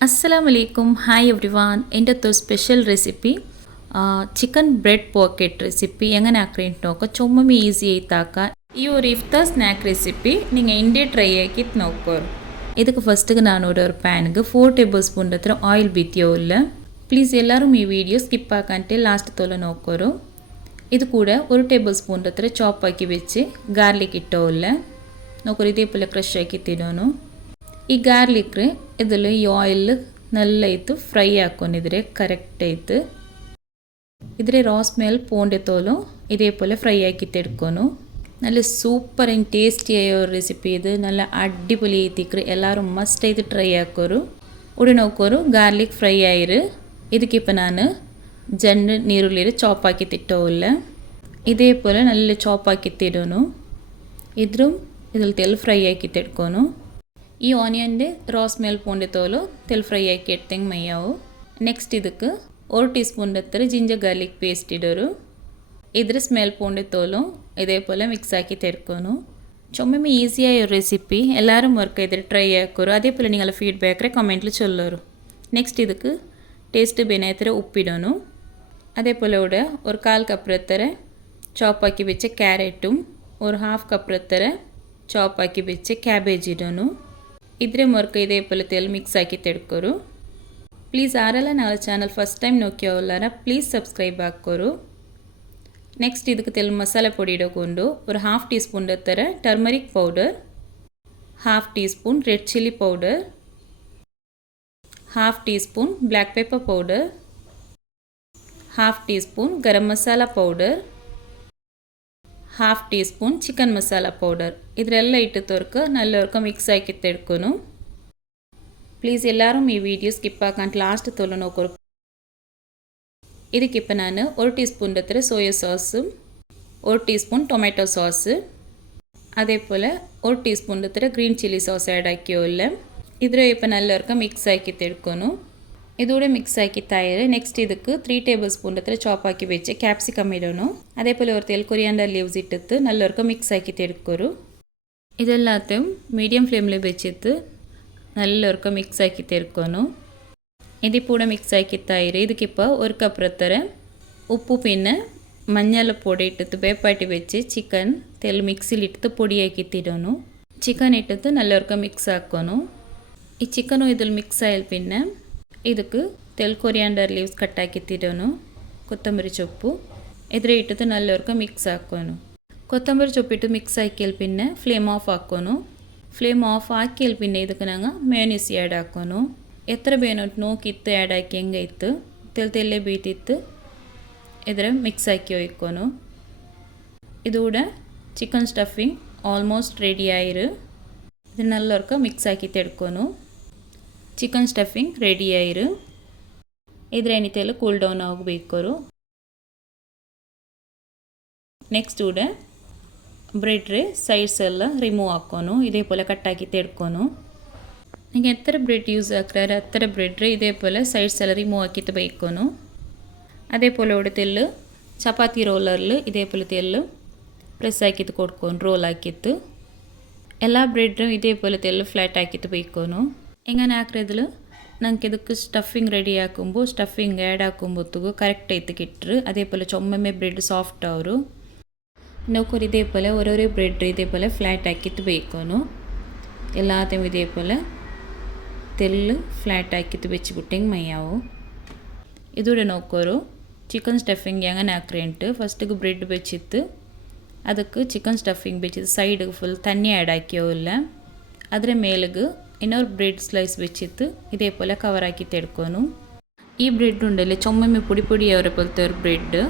Assalamualaikum. Hi everyone. എൻ്റെ special recipe chicken bread pocket recipe എങ്ങനെ ആക്കിയിട്ട് ചുമ്മാ ഈസി ആയിട്ടാക്കുക ഈ ഒരു ഇഫ്താർ ಸ್ನ್ಯಾಕ್ ರೆಸಿಪಿ நீங்கள் ಇಂಡಿಯಾ ಟ್ರೈ ಆಗಿ ನೋಡ್ಕೋರು ಇದಕ್ಕೆ ಫಸ್ಟಿಗೆ ನಾನು ஒரு ಪ್ಯಾನ್ಗೆ 4 ಟೇಬಲ್ ಸ್ಪೂನ್ ಹತ್ರ ಆಯಿಲ್ ಬಿತ್ತಿಯೋಲ್ಲ ಪ್ಲೀಸ್ ಎಲ್ಲರೂ ಈ ವಿಡಿಯೋ ಸ್ಕಿಪ್ ಆಕಂತೆ ಲಾಸ್ಟ್ ತೋಲ ನೋಡ್ಕೋರು ಇದು ಕೂಡ 1 ಟೇಬಲ್ ಸ್ಪೂನ್ ಹತ್ರ ಚಾಪ್ ಹಾಕಿ വെച്ച് ಗಾರ್ಲಿಕ್ ಇಟ್ಟೋಲ್ಲ ನೋಡ್ಕೋರು ಇದೇ ಪಲ್ಲೆ ಕ್ರಶ್ ಹಾಕಿ ತಿನ್ನೋನು ಈ ಗಾರ್ಲಿಕ್ ಇದರಲ್ಲಿ ಈ ಆಯಿಲ್ നല്ല ಇತ್ತು ಫ್ರೈ ಹಾಕೊಂಡಿದ್ರೆ ಕರೆಕ್ಟ್ ಆಯ್ತು ಇದ್ರೆ ರಾ ಸ್ಮೆಲ್ ಪೋಂಡೆ ತೋಲು ಇದೇ പോലെ ഫ്രൈ ആക്കി എടുക്കുന്നു നല്ല സൂപ്പർ ആൻഡ് ടേസ്റ്റി ആയ ഒരു റെസിപ്പി ഇത് നല്ല അടിപൊളി ആയിത്തിക്ರೆ എല്ലാവരും ಮಸ್ಟ್ ಆಯ್ತು ಟ್ರೈ ಹಾಕೋರು ಉಡಿ ನೋಕೋರು ಗಾರ್ಲಿಕ್ ಫ್ರೈ ಆಯಿರು ಇದಕ್ಕಿಪ್ಪ ನಾನು ಜಂಡು ನೀರುಳ್ಳಿ ಚಾಪ್ ಹಾಕಿ ತಿಟ್ಟೋಲ್ಲ ಇದೇ പോലെ നല്ല ಚಾಪ್ ಹಾಕಿ ತಿಡೋನು ಇದ್ರೂ ಇದ್ರಲ್ಲಿ ತೆಲ್ ಫ್ರೈ ಆಕಿ ತೆಡ್ಕೋನು ಈ ಆನಿಯನ್ಗೆ ರಾ ಸ್ಮೆಲ್ ಪೋಂಡೆ ತೋಲು ತೆಲ್ ಫ್ರೈ ಆಕಿ ಎಡ್ತಂಗೆ ಮೈಯಾವು ನೆಕ್ಸ್ಟ್ ಇದಕ್ಕೆ 1 ಟೀ ಸ್ಪೂನ್ ಹತ್ತಿರ ಜಿಂಜರ್ ಗಾರ್ಲಿಕ್ ಪೇಸ್ಟ್ ಇಡೋರು ಇದ್ರ ಸ್ಮೆಲ್ ಪೋಂಡೆ ತೋಲು ಇದೇ പോലെ ಮಿಕ್ಸ್ ಹಾಕಿ ತೆಡ್ಕೋನು ചുമ്മാ ഈസിയായ ഒരു റെസിപ്പി എല്ലാവരും വർക്ക് ചെയ്തിട്ട് ട്രൈ ആക്കോರು അതേ പോലെ നിങ്ങളുടെ ഫീഡ്ബാക്ക് കമൻറ്റിൽ ചൊല്ലോರು ನೆಕ್ಸ್ಟ್ ಇದಕ್ಕೆ ಟೇಸ್ಟ್ ಬೇನಾಯ್ತರ ಉಪ್ಪಿಡೋನು അതേ പോലെ ഇവിടെ ഒരു 1/4 കപ്പ് ಹತ್ತಿರ ಚಾಪ್ ಹಾಕಿ വെച്ച ಕ್ಯಾರೆಟು ഒരു 1/2 ಕಪ್ ಹತ್ತಿರ ಚಾಪ್ ಹಾಕಿ വെച്ച ಕ್ಯಾಬೇಜ್ ಇಡೋನು ಇದ್ರೆ ಮೊರ್ಕ ಇದೇ പോലെ ತೆಲ್ ಮಿಕ್ಸ್ ಹಾಕಿ ತೆಡ್ಕೋರು ಪ್ಲೀಸ್ ಆರೆಲ್ಲ ನಾಳೆ ಚಾನಲ್ ಫಸ್ಟ್ ಟೈಮ್ ನೋಕ್ಯೋಲ್ಲಾರ ಪ್ಲೀಸ್ ಸಬ್ಸ್ಕ್ರೈಬ್ ಹಾಕೋರು ನೆಕ್ಸ್ಟ್ ಇದಕ್ಕೆ ತೆಲ್ ಮಸಾಲೆ ಪೊಡಿ ಇಡಕೊಂಡು ഒരു 1/2 ಟೀ ಸ್ಪೂನ್ ಹತ್ತಿರ turmeric powder 1/2 teaspoon red chilli powder 1/2 teaspoon black pepper powder 1/2 teaspoon garam masala powder 1/2 teaspoon chicken masala powder ಇದರೆಲ್ಲ ಇಟ್ಟು ತೋರ್ಕ ನಲ್ಲವರ್ಕ ಮಿಕ್ಸ್ ಹಾಕಿ ತೆಡ್ಕೊನು ಪ್ಲೀಸ್ ಎಲ್ಲರೂ ಈ ವಿಡಿಯೋ ಸ್ಕಿಪ್ ಆಕಂತ ಲಾಸ್ಟ್ ತೋಲು ನೋಕೋರು ಇದಕ್ಕಿಪ್ಪ ನಾನು 1 ಟೀ ಸ್ಪೂನ್ ಹತ್ತಿರ soya sauce 1 tea spoon tomato sauce അതേ പോലെ 1 ಟೀ ಸ್ಪೂನ್ ಹತ್ತಿರ ಗ್ರೀನ್ ಚಿಲ್ಲಿ ಸಾಸ್ ಆ್ಯಡ್ ಹಾಕಿಯೋಲ್ಲ ಇದ್ರ ಇಪ್ಪ ನಲ್ಲವರ್ಕ ಮಿಕ್ಸ್ ಹಾಕಿ ತೆಡ್ಕೊನು ಇದೂടെ ಮಿಕ್ಸ್ ಹಾಕಿ ತಾಯಿರೆ ನೆಕ್ಸ್ಟ್ ಇದಕ್ಕೆ 3 ಟೇಬಲ್ ಸ್ಪೂನ್ ಹತ್ತಿರ ಚಾಪ್ ಹಾಕಿ വെച്ച് ಕ್ಯಾಪ್ಸಿಕಮ್ ಇಡೋನು അതേ പോലെ ഒരു ತೆಲ್ കൊറിയാണ്ടർ ലീവ്സ് ഇട്ടിട്ട് നല്ലവർക്ക് മിക്സ് ആക്കി ತೆಡ್ಕೋರು ഇതെല്ലാத்தைയും മീഡിയം ഫ്ലെയിമിൽ വെച്ചിട്ട് നല്ലവർക്ക് മിക്സ് ആക്കി ತೆಡ್ಕೋನು ഇതിപ്പൂടെ മിക്സ് ആക്കി തായിരെ ಇದಕ್ಕಿപ്പോൾ 1 കപ്പ് ಹತ್ತಿರ ಉಪ್ಪು പിന്നെ മഞ്ഞൾപ്പൊടി ഇട്ടിട്ട് വേപ്പാട്ടി വെച്ച് ചിക്കൻ ತೆಲ್ ಮಿಕ್ಸಿಲಿ ಇಟ್ಟು പൊടിയാക്കി തിടೋನು ചിക്കൻ ഇട്ടിട്ട് നല്ലവർക്ക് മിക്സ് ആക്കോನು ഈ ചിക്കനും ഇതിൽ മിക്സ് ആയാൽ പിന്നെ ಇದಕ್ಕೆ ತೆಲ್ ಕೊರಿಯಾಂಡರ್ ಲೀವ್ಸ್ ಕಟ್ ಹಾಕಿ ತಿಡೋನು ಕೊತ್ತಂಬರಿ ಸೊಪ್ಪು ಎದುರು ಇಟ್ಟಿದ್ದು ನಲ್ಲವರ್ಕ ಮಿಕ್ಸ್ ಹಾಕೋನು ಕೊತ್ತಂಬರಿ ಸೊಪ್ಪಿಟ್ಟು ಮಿಕ್ಸ್ ಹಾಕಿಲ್ പിന്നെ ಫ್ಲೇಮ್ ಆಫ್ ಹಾಕೋನು ಫ್ಲೇಮ್ ಆಫ್ ಹಾಕಿಲ್ പിന്നെ ಇದಕ್ಕೆ ನಂಗೆ ಮೇಯೋನೀಸ್ ಆ್ಯಡ್ ಹಾಕೋನು ಎತ್ತರ ಬೇನೊಟ್ಟು ನೋಕಿತ್ತು ಆ್ಯಡ್ ಹಾಕಿ ಹೆಂಗೈತು ತೆಲ್ಲೆ ಬೀತಿತ್ತು ಇದ್ರೆ ಮಿಕ್ಸ್ ಹಾಕಿ ಒಯ್ಕೋನು ಇದೂಡ ಚಿಕನ್ ಸ್ಟಫಿಂಗ್ ಆಲ್ಮೋಸ್ಟ್ ರೆಡಿ ಆಯಿರು ಇದನ್ನೆಲ್ಲವರ್ಕ ಮಿಕ್ಸ್ ಹಾಕಿ ತೆಡ್ಕೋನು ಚಿಕನ್ ಸ್ಟಫಿಂಗ್ ರೆಡಿ ಆಯಿರು ಇದ್ರೆ ಏನಿತೆಲ್ಲ ಕೂಲ್ ಡೌನ್ ಆಗಬೇಕರು ನೆಕ್ಸ್ಟ್ ಕೂಡ ಬ್ರೆಡ್ ಸೈಡ್ಸ್ ಎಲ್ಲ ರಿಮೂವ್ ಹಾಕೋನು ಇದೇ പോലെ ಕಟ್ಟಾಕಿ ತೆಡ್ಕೋನು ನಿಮಗೆ ಎತ್ತರ ಬ್ರೆಡ್ ಯೂಸ್ ಹಾಕ್ತಾರೆ ಹತ್ತರ ಬ್ರೆಡ್ ಇದೇ പോലെ ಸೈಡ್ಸ್ ಎಲ್ಲ ರಿಮೂವ್ ಹಾಕಿತ್ತು ಬೇಕೋನು അതേ പോലെ ഇവിടെ തെല്ല് ചപ്പാത്തി റോളറിൽ ഇതേ പോലെ തെല്ല് പ്രസ് ആക്കിയിട്ട് കൊടുക്കുന്നു റോൾ ആക്കിയിട്ട് എല്ലാ ബ്രെഡും ഇതേ പോലെ തെല്ല് ഫ്ലാറ്റ് ആക്കിയിട്ട് ಬೇಕೋನು ಹೆಂಗನೆ ಹಾಕ್ರದಿಲ್ಲ ನಂಗೆ ಇದಕ್ಕೆ ಸ್ಟಫಿಂಗ್ ರೆಡಿ ಹಾಕುമ്പോൾ ಸ್ಟಫಿಂಗ್ ಆ್ಯಡ್ ಹಾಕುമ്പോತ್ತಿಗೂ ಕರೆಕ್ಟ್ ಐತೆ ಕಿಟ್ರು അതേ പോലെ ചുമ്മമ്മേ ബ്രെഡ് സോഫ്റ്റ് ആവും നോക്കൊരു ഇതേ പോലെ ഓരോരോ ബ്രെഡ് ഇതേ പോലെ ഫ്ലാറ്റ് ആക്കിയിട്ട് ಬೇಕೋನು എല്ലാத்தையும் ഇതേ പോലെ തെല്ല് ഫ്ലാറ്റ് ആക്കിയിട്ട് വെച്ചിಬಿಟ್ಟೆಂಗೆ ಮೈಯಾವು ಇದೂടെ ನೋಕೋರು ಚಿಕನ್ ಸ್ಟಫಿಂಗ್ ಹೆಂಗನೆ ಹಾಕ್ರೇಂಟು ಫಸ್ಟಿಗೆ ಬ್ರೆಡ್ ಬೆಚ್ಚಿತ್ತು ಅದಕ್ಕೆ ಚಿಕನ್ ಸ್ಟಫಿಂಗ್ ಬೆಚ್ಚಿತ್ತು ಸೈಡಿಗೆ ಫುಲ್ ತಣ್ಣಿ ಆ್ಯಡ್ ಹಾಕಿಯೋಲ್ಲ ಅದರ ಮೇಲಿಗೆ ಇನ್ನೊರು ಬ್ರೆಡ್ ಸ್ಲೈಸ್ വെച്ചിട്ട് ഇതേ പോലെ കവർ ആക്കി ತೆಡ್ಕೋನು ഈ ബ്രെഡ് ഉണ്ടല്ലേ ചുമ്മമ്മ പൊടി പൊടിയാവരെ പോലത്തെ ഒരു ബ്രെഡ്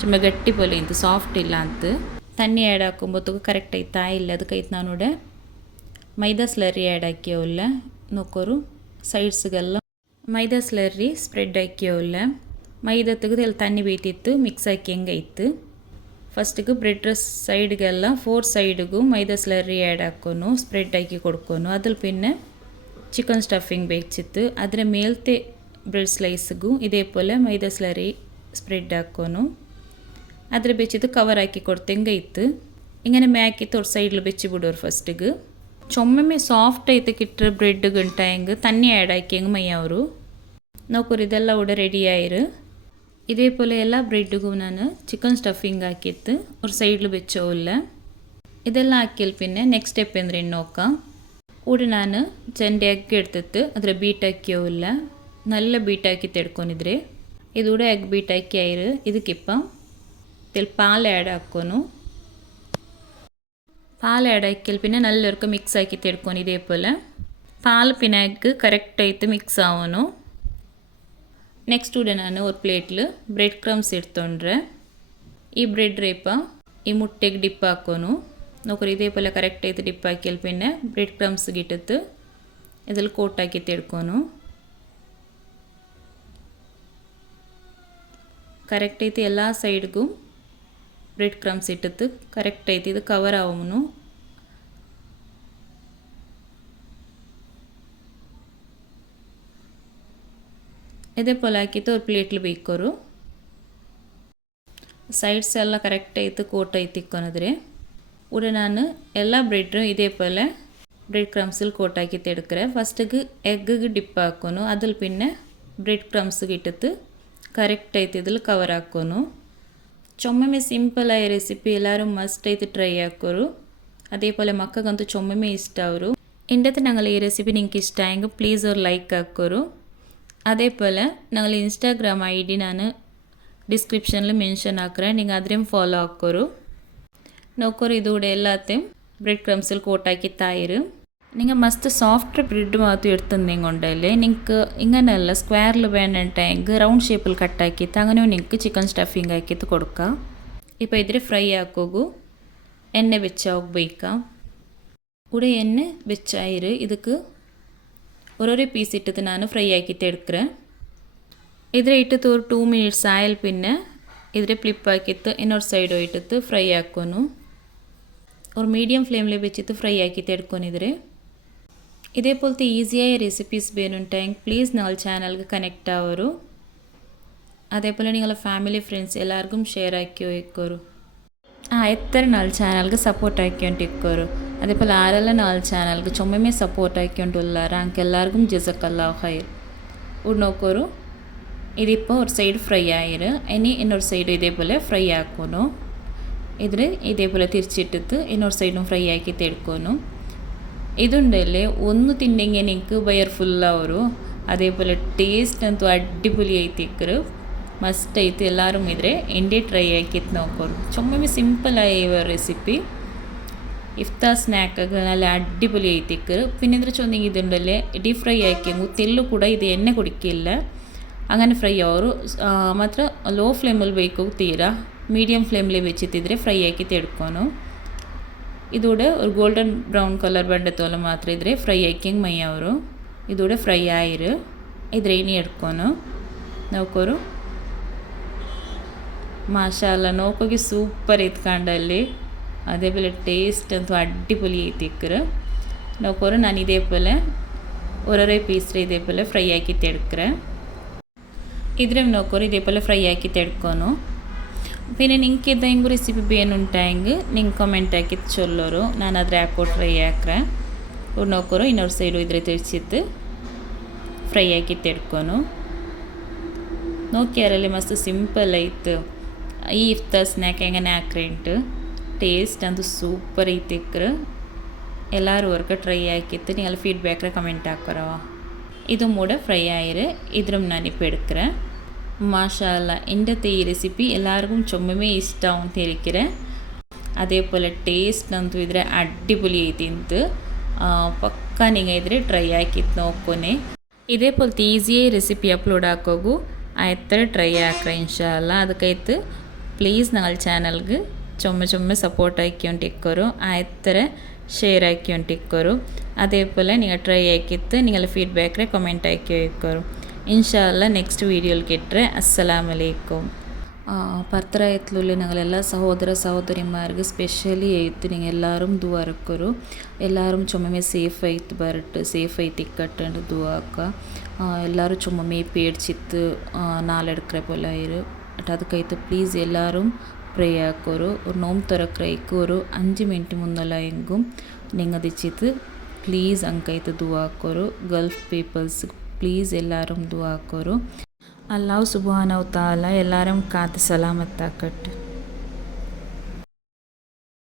ചുമ്മ ಗಟ್ಟಿ പോലെ ಇಂತು ಸಾಫ್ಟ್ ಇಲ್ಲ ಅಂತ ತಣ್ಣಿ ಆ್ಯಡ್ ಹಾಕೊಂಬತ್ತು ಕರೆಕ್ಟ್ ಆಯ್ತಾ ಇಲ್ಲ ಅದಕ್ಕೈತೆ ನಾನೂಡೆ ಮೈದಾ ಸ್ಲರಿ ಆ್ಯಡ್ ಹಾಕಿಯೋಲ್ಲ ನೋಕೋರು ಸೈಡ್ಸ್ಗೆಲ್ಲ ಮೈದಾ ಸ್ಲರಿ ಸ್ಪ್ರೆಡ್ ಹಾಕಿಯೋಲ್ಲ ಮೈದಾ ತೆಗೆದು ಎಲ್ಲ ತಣ್ಣಿ ಬೇಯ್ತಿತ್ತು ಮಿಕ್ಸ್ ಹಾಕಿ ಹೆಂಗೈತು ಫಸ್ಟಿಗೆ ಬ್ರೆಡ್ ಸೈಡ್ಗೆಲ್ಲ 4 ಸೈಡಿಗೂ ಮೈದಾ ಸ್ಲರಿ ಆ್ಯಡ್ ಹಾಕೋನು ಸ್ಪ್ರೆಡ್ ಹಾಕಿ ಕೊಡ್ಕೋನು ಅದ್ರ പിന്നെ ಚಿಕನ್ ಸ್ಟಫಿಂಗ್ ಬೇಕಿತ್ತು ಅದರ ಮೇಲ್ತೆ ಬ್ರೆಡ್ ಸ್ಲೈಸ್ಗೂ ಇದೇ പോലെ ಮೈದಾ ಸ್ಲರಿ ಸ್ಪ್ರೆಡ್ ಹಾಕೋನು ಅದರ ಬೆಚ್ಚಿದ್ದು ಕವರ್ ಹಾಕಿ ಕೊಡ್ತೆಂಗೆ ಇತ್ತು ഇങ്ങനെ മേക്കിത്ത് ഒരു സൈഡിൽ വെച്ച് വിടും ഫസ്റ്റിക്ക് ಚೊಮ್ಮೆ ಸಾಫ್ಟ್ ಐತೆ ಕಿಟ್ಟರೆ ಬ್ರೆಡ್ ಗಂಟ ಹೆಂಗೆ ತಣ್ಣಿ ಆ್ಯಡ್ ಹಾಕಿ ಹೆಂಗೆ ಮೈಯವರು ನೋಕೂರು ಇದೆಲ್ಲ ಉಡ ರೆಡಿ ಆಯಿರು இதே போல் எல்லா ബ്രെഡുക്കും ഞാൻ ചിക്കൻ സ്റ്റഫിങ് ആക്കിയിട്ട് ഒരു സൈഡിൽ വെച്ചോല്ല ഇതെല്ലാം ആക്കിയാൽ പിന്നെ നെക്സ്റ്റ് സ്റ്റെപ്പ് എന്തെന്ന് നോക്കാം ഇവിടെ ഞാൻ 2 എഗ് എടുത്തിട്ട് അതിൽ ബീറ്റാക്കിയോല്ല നല്ല ബീറ്റാക്കി തെടുക്കൊന്നിದ್ರೆ ಇದೂടെ ಎಗ್ ಬೀಟ್ ಹಾಕಿ ಆಯಿರು ಇದಕ್ಕಿಪ್ಪ ಪಾಲು ಆ್ಯಡ್ ಹಾಕೋನು പാൽ ആഡ് ആക്കിയാൽ പിന്നെ നല്ലവർക്ക് മിക്സ് ആക്കി തെടുക്കണം ഇതേപോലെ പാൽ പിന്നെ എഗ് കറക്റ്റായിട്ട് മിക്സ് ആവണം ನೆಕ್ಸ್ಟ್ ಕೂಡ ನಾನು ಒಂದು ಪ್ಲೇಟ್ಲು ಬ್ರೆಡ್ ಕ್ರಮ್ಸ್ ಇಡ್ತೊಂಡ್ರೆ ಈ ಬ್ರೆಡ್ ರೇಪ ಈ ಮುಟ್ಟೆಗೆ ಡಿಪ್ ಹಾಕೋನು ನೋಕರು ಇದೇ ಪೋಲೆ ಕರೆಕ್ಟ್ ಐತೆ ಡಿಪ್ ಹಾಕಿಯಲ್ ಪಿನ್ನೆ ಬ್ರೆಡ್ ಕ್ರಮ್ಸ್ಗೆ ಇಟ್ಟಿತ್ತು ಇದ್ರಲ್ಲಿ ಕೋಟ್ ಹಾಕಿ ತೆಡ್ಕೊನು ಕರೆಕ್ಟ್ ಐತೆ ಎಲ್ಲ ಸೈಡ್ಗೂ ಬ್ರೆಡ್ ಕ್ರಮ್ಸ್ ಇಟ್ಟಿತ್ತು ಕರೆಕ್ಟ್ ಐತೆ ಇದು ಕವರ್ ಆವನು ಇದೇ ಪೋಲೆ ಹಾಕಿತ್ತು ಒಂದು ಪ್ಲೇಟ್ಲು ಬೇಕೋರು ಸೈಡ್ಸ್ ಎಲ್ಲ ಕರೆಕ್ಟ್ ಐತೆ ಕೋಟ್ ಐತೆ ಇಕ್ಕೊನಿದ್ರೆ ಕೂಡ ನಾನು ಎಲ್ಲ ಬ್ರೆಡ್ರು ಇದೇ ಪೋಲೆ ಬ್ರೆಡ್ ಕ್ರಮ್ಸಲ್ಲಿ ಕೋಟ್ ಹಾಕಿ ತೆಡ್ಕ್ರೆ ಫಸ್ಟಿಗೆ ಎಗ್ಗಿಗೆ ಡಿಪ್ ಹಾಕೋನು ಅದ್ರಲ್ಲಿ ಪಿನ್ನೆ ಬ್ರೆಡ್ ಕ್ರಮ್ಸ್ಗೆ ಇಟ್ಟಿತ್ತು ಕರೆಕ್ಟ್ ಐತೆ ಇದ್ರಲ್ಲಿ ಕವರ್ ಹಾಕೋನು ಚೊಮ್ಮೆ ಸಿಂಪಲ್ ಆಗಿ ರೆಸಿಪಿ ಎಲ್ಲರೂ ಮಸ್ಟ್ ಐತೆ ಟ್ರೈ ಹಾಕೋರು ಅದೇ ಪೋಲೆ ಮಕ್ಕಗಂತೂ ಚೊಮ್ಮೆ ಇಷ್ಟ ಅವರು ಇಂಡತ್ತೆ ഞങ്ങൾ ഈ റെസിപ്പി നിങ്ങൾക്ക് ഇഷ്ടമായെങ്കിൽ പ്ലീസ് ഒരു ലൈക്ക് ആക്കോರು അതേ പോലെ ഞങ്ങൾ ഇൻസ്റ്റാഗ്രാം ഐ ഡി ഞാൻ ഡിസ്ക്രിപ്ഷനിൽ മെൻഷൻ ആക്കുറേൻ നിങ്ങൾ അതിലും ഫോളോ ആക്കോರು നോക്കോರು ഇതൂടെ എല്ലാത്തെയും ബ്രെഡ് ക്രംസിൽ കോട്ടാക്കി തായിര് നിങ്ങൾ മസ്ത് സോഫ്റ്റ് ബ്രെഡ് മാത്രം എടുത്തുന്നേം കൊണ്ടല്ലേ നിങ്ങൾക്ക് ഇങ്ങനെയല്ല സ്ക്വയറിൽ വേണ്ടിട്ടെങ്കിൽ റൗണ്ട് ഷേപ്പിൽ കട്ടാക്കിയിട്ട് അങ്ങനെ നിങ്ങൾക്ക് ചിക്കൻ സ്റ്റഫിങ് ആക്കിയിട്ട് കൊടുക്കാം ഇപ്പോൾ ഇതിൽ ഫ്രൈ ആക്കോಗು എണ്ണ വെച്ച് ഉപയോഗിക്കാം ഇവിടെ എണ്ണ വെച്ചായിര് ಇದಕ್ಕೆ ഓരോരോ പീസ് ഇട്ടിട്ട് ഞാൻ ഫ്രൈ ആക്കിയിട്ട് എടുக்கிறேன் ഇതിൽ ഇട്ടിട്ട് ഒരു 2 മിനിറ്റ്സ് ആയാൽ പിന്നെ ഇതിൽ ഫ്ലിപ്പ് ആക്കിയിട്ട് ಇನ್ನೊಂದು സൈഡ് ഇട്ടിട്ട് ഫ്രൈ ആക്കുന്നു ഒരു മീഡിയം ഫ്ലെയിമിൽ വെച്ചിട്ട് ഫ്രൈ ആക്കിയിട്ട് എടുക്കുന്നിದ್ರೆ ഇതേപോലത്തെ ഈസിയായ റെസിപ്പീസ് വേണമെങ്കിൽ പ്ലീസ് ഞങ്ങൾ ചാനലിಗೆ കണക്റ്റ് ആവോರು അതേപോലെ നിങ്ങളുടെ ഫാമിലി ഫ്രണ്ട്സ് എല്ലാവർക്കും ഷെയർ ആക്കി വെക്കോರು എത്ര നാൾ ചാനലിಗೆ സപ്പോർട്ട് ആക്കിക്കൊണ്ടിരിക്കോರು അതേപോലെ ആരെല്ലാം നാൾ ചാനലിಗೆ ചൊമ്മമേ സപ്പോർട്ട് ആക്കിക്കൊണ്ടുള്ളാറ് എല്ലാവർക്കും ജസക്കല്ലാഹു ഖൈർ ഇവിടെ നോക്കോರು ഇതിപ്പോൾ ഒരു സൈഡ് ഫ്രൈ ആയിര് ഇനി ಇನ್ನೊಂದು സൈഡ് ഇതേപോലെ ഫ്രൈ ആക്കുന്നു ഇതിൽ ഇതേപോലെ തിരിച്ചിട്ടിട്ട് ಇನ್ನೊಂದು സൈഡും ഫ്രൈ ആക്കി എടുക്കുന്നു ഇതുണ്ടല്ലേ ഒന്ന് തിന്നെങ്കിൽ എനിക്ക് വയർ ഫുള്ളാവോರು അതേപോലെ ಟೇಸ್ಟ್ ಅಂತೂ ಅಡ್ಡಿಪೊಲಿ ಐತಿ ಇಕ್ಕರು ಮಸ್ತ್ ಐತಿ ಎಲ್ಲರೂ ಇದ್ರೆ ಇಂಡಿ ಟ್ರೈ ಆಕಿತ್ತು ನೋಕೋರು ಚೊಮ್ಮೆ ಸಿಂಪಲ್ ಆಗಿ ರೆಸಿಪಿ ഇഫ്താർ സ്നാക്കുകൾ നല്ല അടിപൊളി ആയിത്തേക്ക് പിന്നെ ഇതിൽ ചൊന്നെങ്കിൽ ഇതുണ്ടല്ലേ ഡീപ് ഫ്രൈ ആക്കിയെങ്കിൽ തെല്ലു ಕೂಡ ಇದು ಎಣ್ಣೆ ಕುಡಿಕಿಲ್ಲ അങ്ങനെ ഫ്രൈ ആവും ಮಾತ್ರ ಲೋ ಫ್ಲೇಮಲ್ಲಿ ಬೇಕು ತೀರಾ ಮೀಡಿಯಂ ಫ್ಲೇಮಲ್ಲಿ വെച്ചിട്ടിದ್ರೆ ಫ್ರೈ ಆಕಿ ತೆಡ್ಕೊನು ಇದೂടെ ഒരു ಗೋಲ್ಡನ್ ಬ್ರೌನ್ ಕಲರ್ ಬಂಡತೋಲ ಮಾತ್ರ ಇದ್ರೆ ಫ್ರೈ ಆಕಿಂಗ್ ಮೈ ಅವರು ಇದೂടെ ಫ್ರೈ ಆಯಿರು ಇದ್ರೆ ಇನಿ ಎಡ್ಕೊನು ನೋಕೋರು ಮಾಶಾಲ್ಲ ನೋಕೋಗಿ ಸೂಪರ್ ಇತ್ಕೊಂಡಲ್ಲಿ അതേപോലെ ടേസ്റ്റ് ಅಂತೂ ಅಡ್ಡಿಪೊಲಿ ಐತಿ ಇಕ್ಕರು ನೋಕೋರು ನಾನು ಇದೇപോലെ ഓരോരോ പീസിൽ ഇതേപോലെ ഫ്രൈ ആക്കി ತೆಡ್ಕ್ರೆ ഇದ್ರೆ നോക്കോರು ഇതേപോലെ ഫ്രൈ ആക്കി ತೆಡ್ಕೊನು പിന്നെ നിങ്ങൾക്ക് ഏതെങ്കിലും റെസിപ്പി വേണമെങ്കിൽ നിങ്ങൾ കമൻറ്റ് ആക്കി ചൊല്ലോರು ನಾನು ಅದ್ರ ಹಾಕೋ ಟ್ರೈ ಹಾಕ್ರೆ ನೋಕೋರು ಇನ್ನೊಂದು ಸೈಡು ಇದ್ರೆ ತಿರ್ಚಿದ್ದು ಫ್ರೈ ಆಕಿ ತೆಡ್ಕೊನು നോക്കിയാലല്ലേ മസ്ത് സിമ്പിൾ ആയിട്ട് ഈ ഇഫ്താർ സ്നാക്ക് എങ്ങനെ ആക്കറേಂಟು ಟೇಸ್ಟ್ ಅಂತೂ ಸೂಪರ್ ಐತಿ ಇಕ್ಕರು ಎಲ್ಲರೂ ವರ್ಗ ಟ್ರೈ ಆಕಿತ್ತು നിങ്ങൾ ഫീഡ്ബാക്ക് കമൻറ്റ് ആക്കറോ ഇത് മൂടെ ഫ്രൈ ആയിര് ഇതിലും ഞാനിപ്പോൾ എടുக்கிறேன் മാഷാല്ല ഇന്നത്തെ ഈ റെസിപ്പി എല്ലാവർക്കും ചൊമ്മമേ ഇഷ്ടമാവും തിരിக்கிறேன் അതേപോലെ ടേസ്റ്റ് ಅಂತೂ ಇದ್ರೆ ಅಡ್ಡಿಪೊಲಿ ಐತಿ ಅಂತ ಪಕ್ಕಾ നിങ്ങൾ ಇದ್ರೆ ಟ್ರೈ ಆಕಿತ್ತು ನೋಡ್ಕೊನೆ ഇതേപോലത്തെ ഈസിയായി റെസിപ്പി അപ്ലോഡ് ആക്കോಗು എത്ര ട്രൈ ആക്കറ ഇൻഷാല്ല ಅದಕ್ಕೈತು പ്ലീസ് ഞങ്ങൾ ചാനലിಗೆ ചൊമ്മ സപ്പോർട്ട് ആക്കിക്കൊണ്ടിരിക്കോರು എത്ര ഷെയർ ആക്കിക്കൊണ്ടിരിക്കോರು അതേപോലെ നിങ്ങൾ ട്രൈ ആക്കിയിട്ട് നിങ്ങളുടെ ഫീഡ്ബാക്ക് കമൻറ്റ് ആക്കി വെക്കോರು ഇൻഷാല്ല നെക്സ്റ്റ് വീഡിയോയിൽ കിട്ടರೆ അസ്സലാമു അലൈക്കും പർത്തറായത്തിലുള്ള ഞങ്ങളെല്ലാ സഹോദര സഹോദരിമാർക്ക് സ്പെഷ്യലി ആയിട്ട് നിങ്ങൾ എല്ലാവരും ദുആ ഇറക്കോರು എല്ലാവരും ചുമ്മമേ സേഫ് ആയിട്ട് ബരട്ട് സേഫ് ആയിട്ട് ഇക്കട്ടുണ്ട് ദുആ ആക്കുക എല്ലാവരും ചുമ്മമേ പേടിച്ചിട്ട് നാളെടുக்கிற പോലെ ആയിരു ಅದಕ್ಕೈತು ಪ್ಲೀಸ್ ಎಲ್ಲರೂ ಪ್ರೇ ಹಾಕೋರು ஒரு நோம்பு திறக்கிறதுக்கு ஒரு 5 மினிட் முன்னெல்லாம் எங்கும் நீங்கள் திச்சித்து ಪ್ಲೀಸ್ ಅಂಕೈತು ದುವಾ ಕೊರು. ಗಲ್ಫ್ ಪೀಪಲ್ಸ್ ಪ್ಲೀಸ್ ಎಲ್ಲಾரும் ದುವಾ ಕೊರು. ಅಲ್ಲಾಹ್ ಸುಬ್ಹಾನಹು ತಾಲ ಎಲ್ಲಾರಂ ಕಾತು ಸಲಾಮತ್ತಾಕಟ್ಟು.